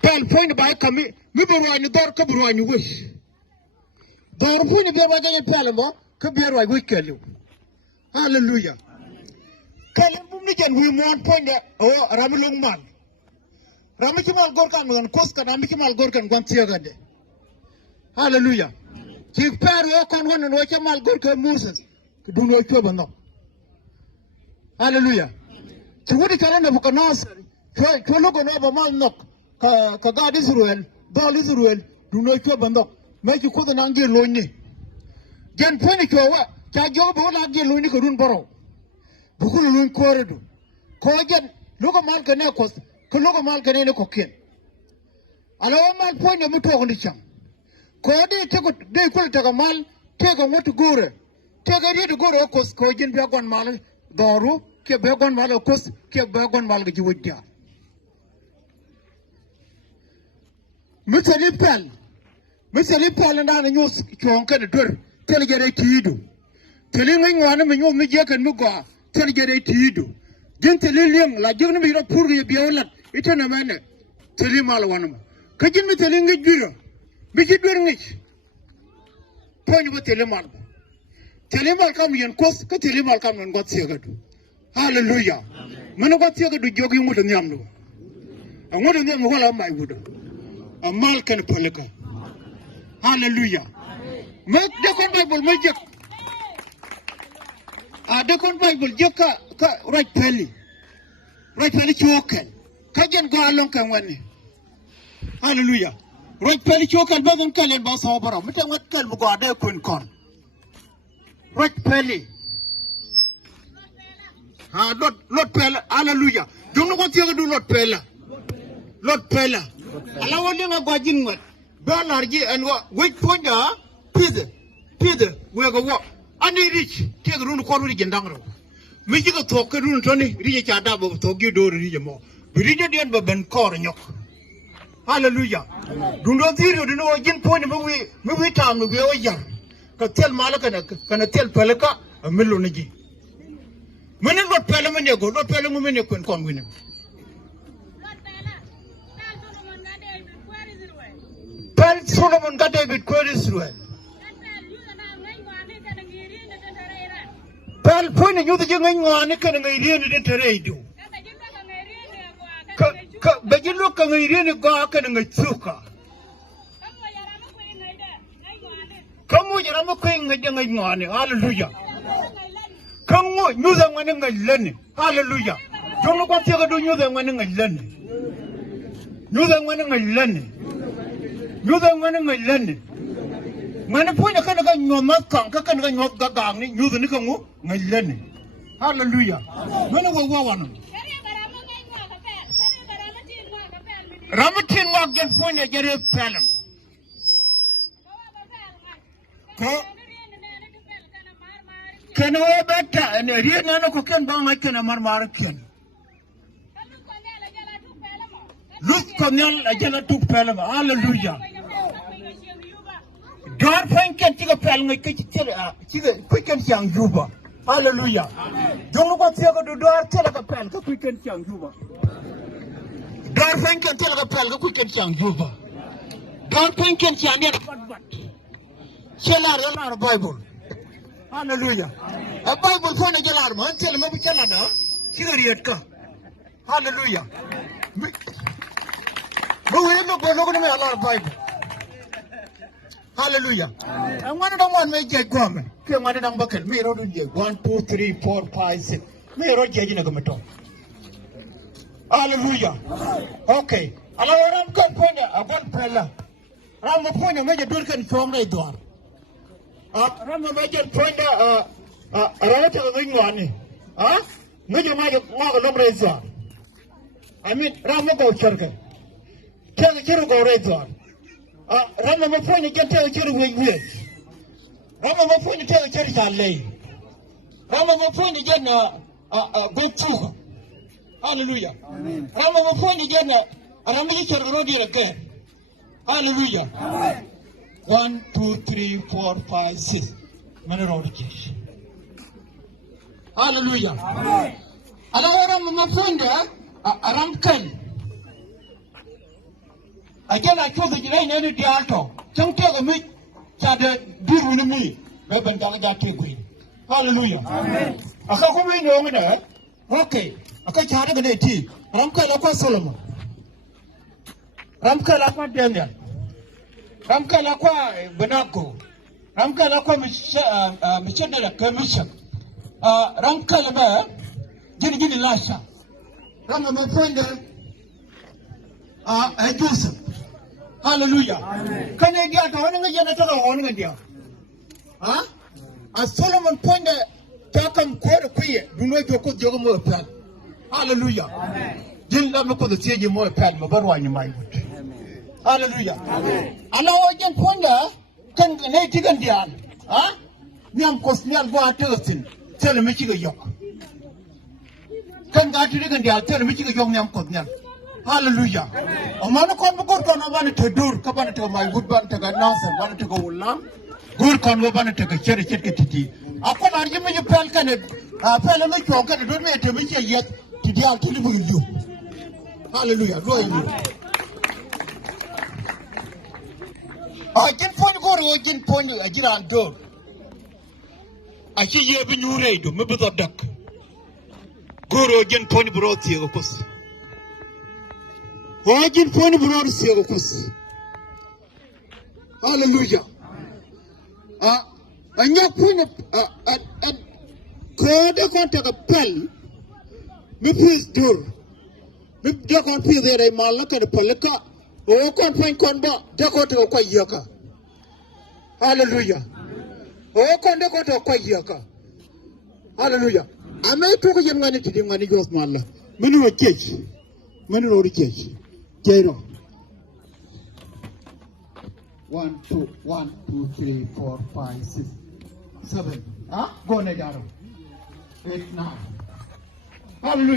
Pel point by coming, Mibuan, the door, Kabuan, you wish. Door point be a Palamo, Kabir, I will kill you. Hallelujah. Kalamunikan, we want point, oh, Ramalung man. Ramikimal Gorkan and Koska, Ramikimal Gorkan, Gontiagade. Hallelujah. Chief Par walk on one and watch Amal Gorka Moses. Do no trouble no. Hallelujah. To what the calendar of Kanas, to look on over man knock, Kagad Israel, Dal Israel, do no trouble no. Make you call an angel lonely. Jan Ponico, Kajob, all angel lonely could borrow. Bukulu corridor. Kogan, look a man canacos, Kologa Malcanene cocaine. Allow man point of Muto on the cham. Kodi take they could take a man, take a what to go. Take a day to go to Okos, Kojin Bagon Mal, Doru, Kebagon Malocos, Kebagon Malgajudia. Mr. Lipal and I knew Chonk and a door, tell you get to you. Telling one of you, Mijak and Muga, tell you get to you. Gentle Lilium, like you're going to be a poor Biola, it's in a manner. Tell him all one. Could you be telling it, Giro? Be it doing it? Point with Telemal. Tell him I'll come and cost, tell him I'll come and what's your good. Hallelujah. Man, what's your good jogging with a yamno? And what of them well on my wood? A malk and a pelican. Hallelujah. Make the Bible magic. The Bible joka right pelly. Right pelly choken. Kajan go along can win. Hallelujah. Right pelly choken, Bagan Kalen Boss Opera. But I want to go there couldn't con. Right pelly. Lord Pella. Hallelujah. Don't know what you're going to do, Lord Pella. Lord Pella. Allow them a bajin what. Bernardi and what? Wait point, Peter, we are going to walk. And they reach, take a room quarter again down. Make you talk a room, Tony, reach a double, talk you do read more. We read the end of Ben Cornyok. Hallelujah. Do not hear you know again point movie time will be all young. Can tell Malaka, can I tell Pelaka a millionigi? When you got Pelaman, you go, not Pelaman, you can come with him. Pel Solomon got David Queries Ruel. Pel pointing you the young one, can I read it to radio? But you look at me, really go and a chuka. Come on, you're a queen with young money. Hallelujah. Come on, you the one in a learning. Hallelujah. Don't know what you're doing, you the one in a learning. You the one in a learning. You the one in a learning. When I point a kind of your mouth, can go gagang, you the Nikamu, my learning. Hallelujah. When I will go on. Ramatin walk get point a get a pelham. Can I better and a real nano can bang like an American? Look, Cornell, a yellow took pelham. Hallelujah. God find can take a pelham like a quick and young Juba. Hallelujah. Don't know what you're going to do. Tell a pen, quick and young Juba. God find can tell a pelham quick and young Juba. God find can young yet. Shall I Bible? Hallelujah. A Bible for a galarma, and tell him we cannot. Siriatka. Hallelujah. Who will look over me a lot of Bible? Hallelujah. And one of them one may get grumman. Came one of them bucket. Me wrote it 1, 2, 3, 4, 5, 6. Me wrote it in a gamato. Hallelujah. Okay. Allow them come point a one fella. I'm a point of major Durkan from the door. I'm a major point a relative wing one. Huh? Major Maga Lobreza. I mean, Ramako Churka. Tell the Chirugo Razor. Ramama point again tell the Chirugo with. Ramama point to tell the church I lay. Ramama point again go through. Hallelujah. Ramama point again and I'm going to road here again. Hallelujah. 1, 2, 3, 4, 5, 6. Manarodikish. Hallelujah. Allow Ramama point there. Aramkan. again I chose the rain any dialto. Don't tell me that deal with me. Reverend Galagati Queen. Hallelujah. Amen. A couple of over there. Okay. A catch out of the tea. Ramka Lapa Solomon. Ramka Lapa Daniel. Ramka Lapa Benako. Ramka Lapa Michelle Commission. Ramka Lapa Gini Lasha. Rama my friend Joseph. Hallelujah. Amen. Can I get on again? Huh? As Solomon pointed, Takam quite a queer, do not go to your plan. Hallelujah. Didn't let me put the stage more plan, but one in my wood. Hallelujah. And now again, Ponda can take and down. Huh? Niam Cosnian Boa Tilson, tell him Michigan York. Can God take and down, tell him Michigan Young Niam Cosnian. Hallelujah. A man of Convoco can want to do, come to my woodband to announce and wanted to go along. Good can go on to a cherry chicketty. Upon argument, you fell can fell on the chalk and don't make a mission yet to deal to live with you. Hallelujah. I can point go to again point again on door. I see you have been new raid, maybe the duck. Go to again point brought here, of course. Again point brought here, of course. Hallelujah. And your queen and called a contact a pen. Me please do. Me just can't feel there a malaka the palaka. Oh, can't find conba. Just go to a quite yaka. Hallelujah. Oh, can't go to a quite yaka. Hallelujah. I may talk a young man to the money goes mala. Menu a cage. Menu or cage. Jero. 1, 2, 3, 4, 5, 6, 7. Go on, 8, 9. Hallelujah.